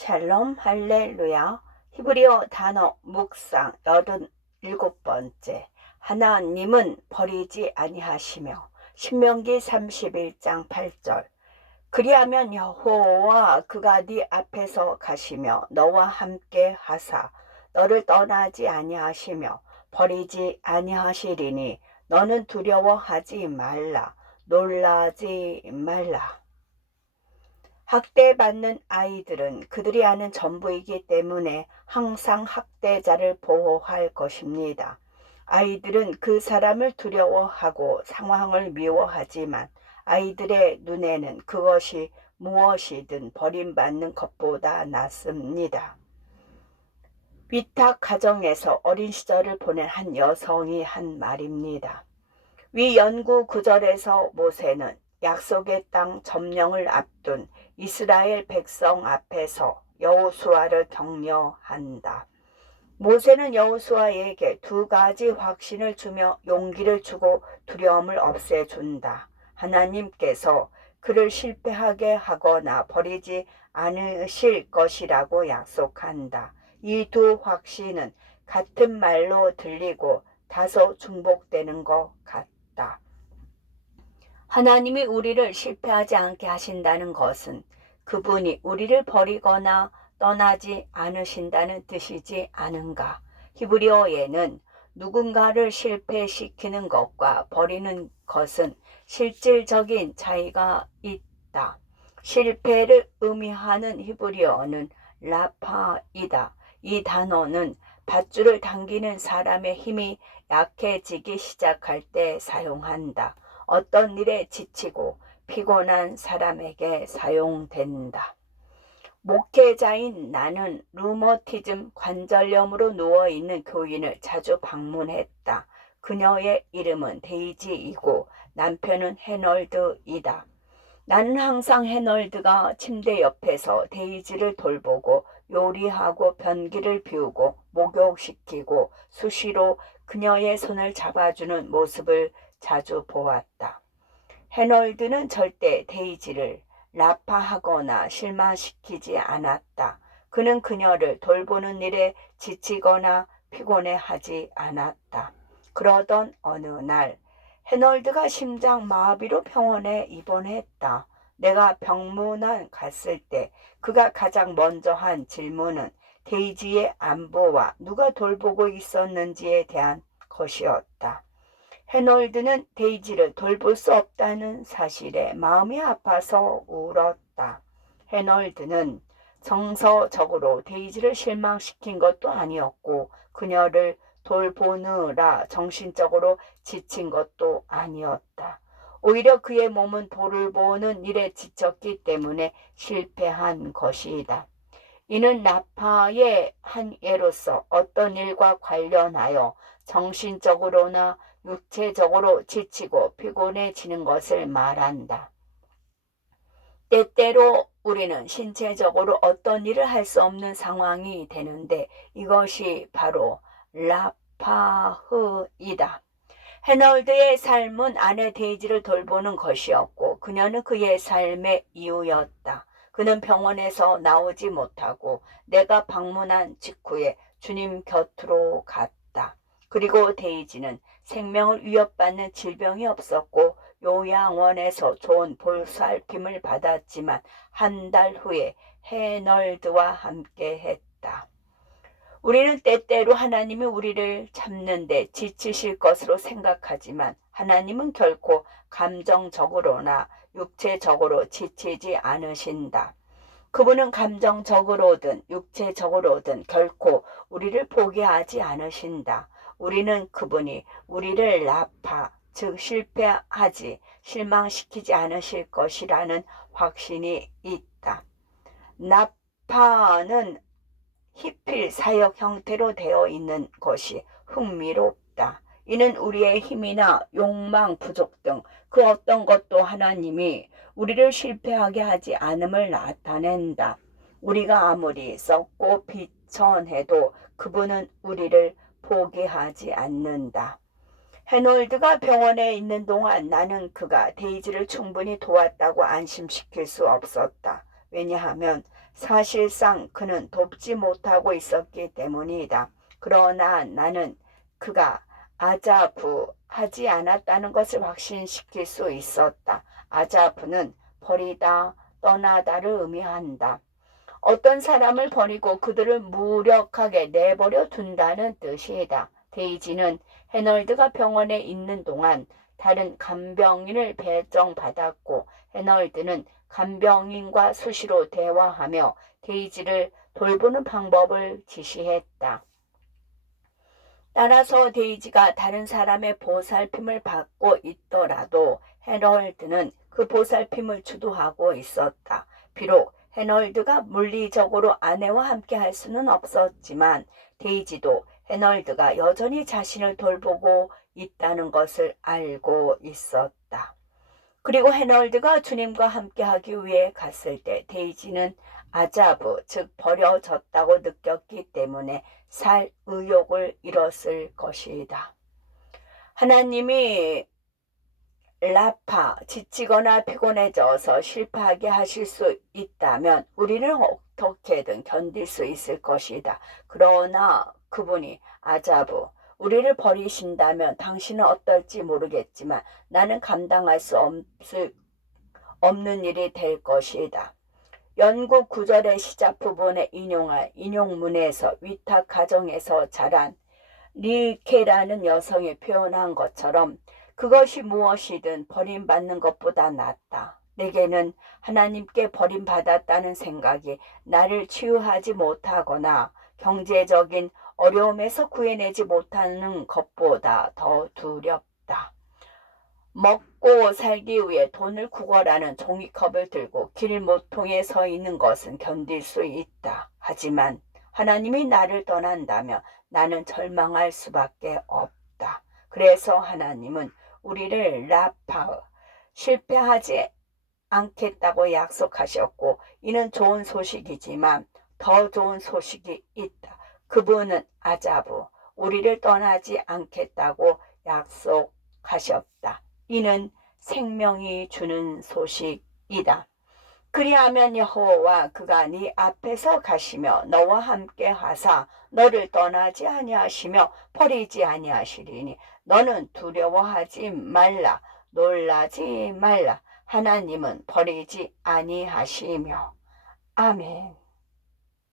샬롬 할렐루야. 히브리어 단어 묵상 87번째. 하나님은 버리지 아니하시며. 신명기 31장 8절. 그리하면 여호와 그가 네 앞에서 가시며 너와 함께 하사 너를 떠나지 아니하시며 버리지 아니하시리니 너는 두려워하지 말라, 놀라지 말라. 학대받는 아이들은 그들이 아는 전부이기 때문에 항상 학대자를 보호할 것입니다. 아이들은 그 사람을 두려워하고 상황을 미워하지만 아이들의 눈에는 그것이 무엇이든 버림받는 것보다 낫습니다. 위탁 가정에서 어린 시절을 보낸 한 여성이 한 말입니다. 위 연구 구절에서 모세는 약속의 땅 점령을 앞둔 이스라엘 백성 앞에서 여호수아를 격려한다. 모세는 여호수아에게 두 가지 확신을 주며 용기를 주고 두려움을 없애준다. 하나님께서 그를 실패하게 하거나 버리지 않으실 것이라고 약속한다. 이 두 확신은 같은 말로 들리고 다소 중복되는 것 같다. 하나님이 우리를 실패하지 않게 하신다는 것은 그분이 우리를 버리거나 떠나지 않으신다는 뜻이지 않은가. 히브리어에는 누군가를 실패시키는 것과 버리는 것은 실질적인 차이가 있다. 실패를 의미하는 히브리어는 라파이다. 이 단어는 밧줄을 당기는 사람의 힘이 약해지기 시작할 때 사용한다. 어떤 일에 지치고 피곤한 사람에게 사용된다. 목회자인 나는 루머티즘 관절염으로 누워있는 교인을 자주 방문했다. 그녀의 이름은 데이지이고 남편은 해널드이다. 나는 항상 해널드가 침대 옆에서 데이지를 돌보고 요리하고 변기를 비우고 목욕시키고 수시로 그녀의 손을 잡아주는 모습을 자주 보았다. 해널드는 절대 데이지를 라파하거나 실망시키지 않았다. 그는 그녀를 돌보는 일에 지치거나 피곤해하지 않았다. 그러던 어느 날 해널드가 심장마비로 병원에 입원했다. 내가 병문안 갔을 때 그가 가장 먼저 한 질문은 데이지의 안부와 누가 돌보고 있었는지에 대한 것이었다. 해널드는 데이지를 돌볼 수 없다는 사실에 마음이 아파서 울었다. 해널드는 정서적으로 데이지를 실망시킨 것도 아니었고 그녀를 돌보느라 정신적으로 지친 것도 아니었다. 오히려 그의 몸은 돌보는 일에 지쳤기 때문에 실패한 것이다. 이는 라파의 한 예로서 어떤 일과 관련하여 정신적으로나 육체적으로 지치고 피곤해지는 것을 말한다. 때때로 우리는 신체적으로 어떤 일을 할 수 없는 상황이 되는데 이것이 바로 라파흐이다. 해널드의 삶은 아내 데이지를 돌보는 것이었고 그녀는 그의 삶의 이유였다. 그는 병원에서 나오지 못하고 내가 방문한 직후에 주님 곁으로 갔다. 그리고 데이지는 생명을 위협받는 질병이 없었고 요양원에서 좋은 보살핌을 받았지만 한 달 후에 해널드와 함께 했다. 우리는 때때로 하나님이 우리를 잡는데 지치실 것으로 생각하지만 하나님은 결코 감정적으로나 육체적으로 지치지 않으신다. 그분은 감정적으로든 육체적으로든 결코 우리를 포기하지 않으신다. 우리는 그분이 우리를 라파, 즉 실패하지, 실망시키지 않으실 것이라는 확신이 있다. 나파는 히필 사역 형태로 되어 있는 것이 흥미롭다. 이는 우리의 힘이나 욕망 부족 등 그 어떤 것도 하나님이 우리를 실패하게 하지 않음을 나타낸다. 우리가 아무리 썩고 비천해도 그분은 우리를 포기하지 않는다. 해놀드가 병원에 있는 동안 나는 그가 데이지를 충분히 도왔다고 안심시킬 수 없었다. 왜냐하면 사실상 그는 돕지 못하고 있었기 때문이다. 그러나 나는 그가 아자부하지 않았다는 것을 확신시킬 수 있었다. 아자부는 버리다, 떠나다를 의미한다. 어떤 사람을 버리고 그들을 무력하게 내버려 둔다는 뜻이다. 데이지는 해널드가 병원에 있는 동안 다른 간병인을 배정받았고 해널드는 간병인과 수시로 대화하며 데이지를 돌보는 방법을 지시했다. 따라서 데이지가 다른 사람의 보살핌을 받고 있더라도 해널드는 그 보살핌을 주도하고 있었다. 비록 해널드가 물리적으로 아내와 함께 할 수는 없었지만 데이지도 해널드가 여전히 자신을 돌보고 있다는 것을 알고 있었다. 그리고 해널드가 주님과 함께 하기 위해 갔을 때 데이지는 아자부, 즉 버려졌다고 느꼈기 때문에 살 의욕을 잃었을 것이다. 하나님이 라파, 지치거나 피곤해져서 실패하게 하실 수 있다면 우리는 어떻게든 견딜 수 있을 것이다. 그러나 그분이 아자부, 우리를 버리신다면 당신은 어떨지 모르겠지만 나는 감당할 수 없는 일이 될 것이다. 연구 구절의 시작 부분에 인용할 인용문에서 위탁 가정에서 자란 릴케라는 여성이 표현한 것처럼 그것이 무엇이든 버림받는 것보다 낫다. 내게는 하나님께 버림받았다는 생각이 나를 치유하지 못하거나 경제적인 어려움에서 구해내지 못하는 것보다 더 두렵다. 먹고 살기 위해 돈을 구걸하는 종이컵을 들고 길모퉁이에 서 있는 것은 견딜 수 있다. 하지만 하나님이 나를 떠난다면 나는 절망할 수밖에 없다. 그래서 하나님은 우리를 라파, 실패하지 않겠다고 약속하셨고 이는 좋은 소식이지만 더 좋은 소식이 있다. 그분은 아자부, 우리를 떠나지 않겠다고 약속하셨다. 이는 생명이 주는 소식이다. 그리하면 여호와 그가 네 앞에서 가시며 너와 함께 하사 너를 떠나지 아니하시며 버리지 아니하시리니 너는 두려워하지 말라 놀라지 말라 하나님은 버리지 아니하시며. 아멘.